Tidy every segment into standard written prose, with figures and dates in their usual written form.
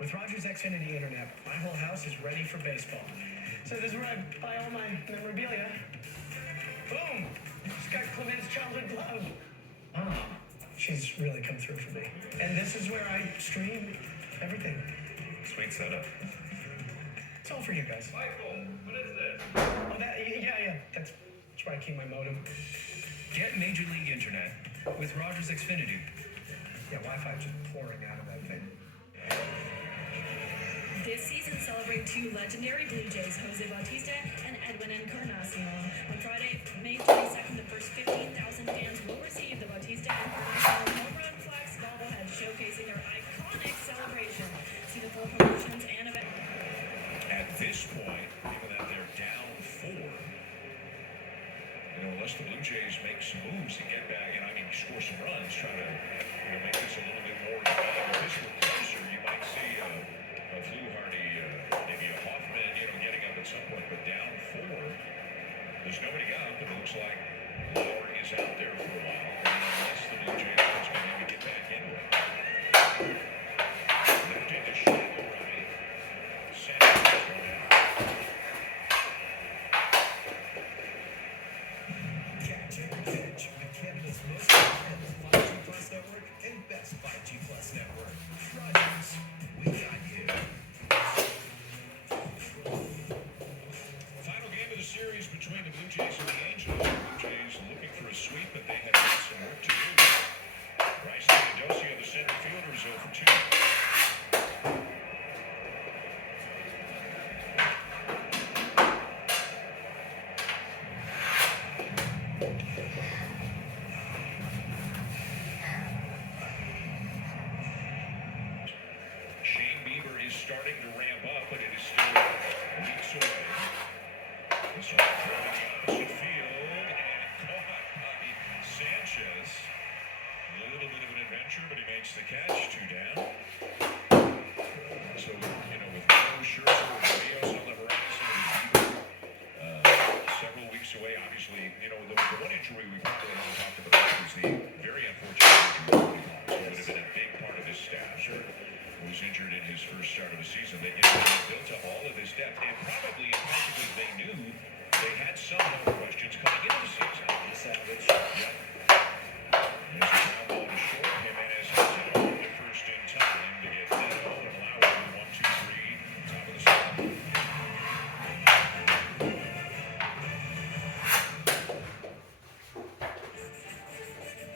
With Rogers Xfinity Internet, my whole house is ready for baseball. So this is where I buy all my memorabilia. Boom! She's got Clement's childhood glove. Oh, she's really come through for me. And this is where I stream everything. Sweet setup. It's all for you guys. Michael, what is this? Oh, yeah. That's where I keep my modem. Get Major League Internet with Rogers Xfinity. Yeah, Wi-Fi just pouring out of that thing. This season, celebrate two legendary Blue Jays, Jose Bautista and Edwin Encarnacion. On Friday, May 22nd, the first 15,000 fans will receive the Bautista and Encarnacion home run flex bobblehead showcasing their iconic celebration. See the full promotions and events. At this point, given that they're down 4, unless the Blue Jays make some moves to get back, and score some runs, try to make this a little bit more game. If this were closer, you might see a Fluharty, maybe a Hoffman, getting up at some point, but down 4, there's nobody up, and it looks like Lauer is out there for a while, unless the Blue Jays are going to get back into it. Left into shallow right. Sanchez thrown out. Catch every pitch with Canada's most dependable 5G Plus network and best 5G Plus network. Rogers, we got you. Final game of the series between the Blue Jays and the Angels. The Blue Jays looking for a sweep, but they have got some work to do. Bryce Theodosio, the center fielder, is 0 for 2. Shane Bieber is starting to ramp up, but it is still weeks away. This one thrown in the opposite field and caught by Sanchez. A little bit of an adventure, but he makes the catch. 2 down. So, with no Scherzer or Rios on the horizon, several weeks away, obviously, the one injury we probably haven't talked about is the very unfortunate injury. So it would have been a big part of his staff. Sure. Was injured in his first start of the season. They built up all of this depth, and probably in part because they knew they had some health questions coming into the season. Savage. Yep. There's a ground ball to short. Jimenez has it over to first in time to get Neto and Lauer in 1-2-3, top of the 7th.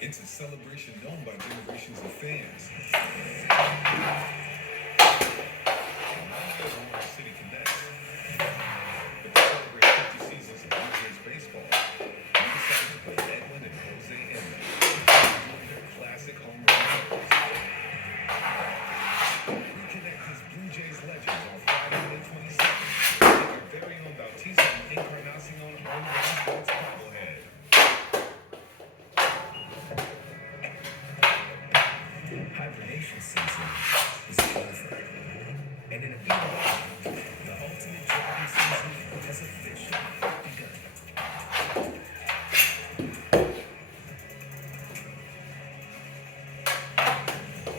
It's a celebration known by generations of fans. City Connects. But to celebrate 50 seasons of Blue Jays baseball, we decided to put Edwin and Jose in them, doing their classic home run numbers. Reconnect his Blue Jays legends on Friday, May 22nd. Get your very own Bautista and Encarnacion home run sports bobblehead. Hibernation season is over. And in a few months, the ultimate driving season has officially begun.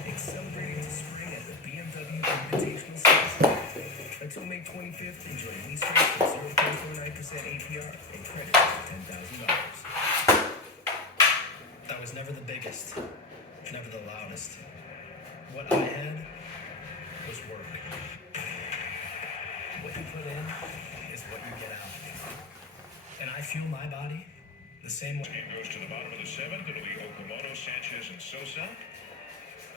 Accelerating to spring at the BMW Invitational Season. Until May 25th, enjoy lease rates from 0.49% APR and credit for $10,000. I was never the biggest, never the loudest. What I had was work. What you put in is what you get out. And I fuel my body the same way. Game goes to the bottom of the 7th. It'll be Okamoto, Sanchez, and Sosa.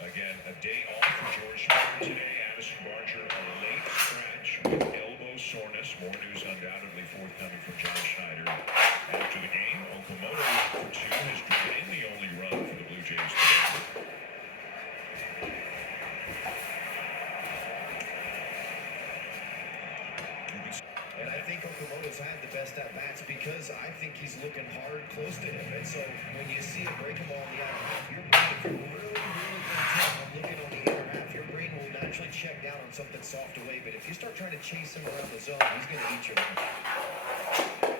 Again, a day off for George Springer today. Addison Barger, a late scratch with elbow soreness. More news undoubtedly forthcoming from John Schneider. After the game, Okamoto for 2 has driven in the only run for the Blue Jays today. And I think Okamoto's had the best at-bats because I think he's looking hard close to him. And so when you see a breaking ball in the outer half, your brain, if you're really intent on looking on the inner half, your brain will naturally check down on something soft away. But if you start trying to chase him around the zone, he's going to eat your man.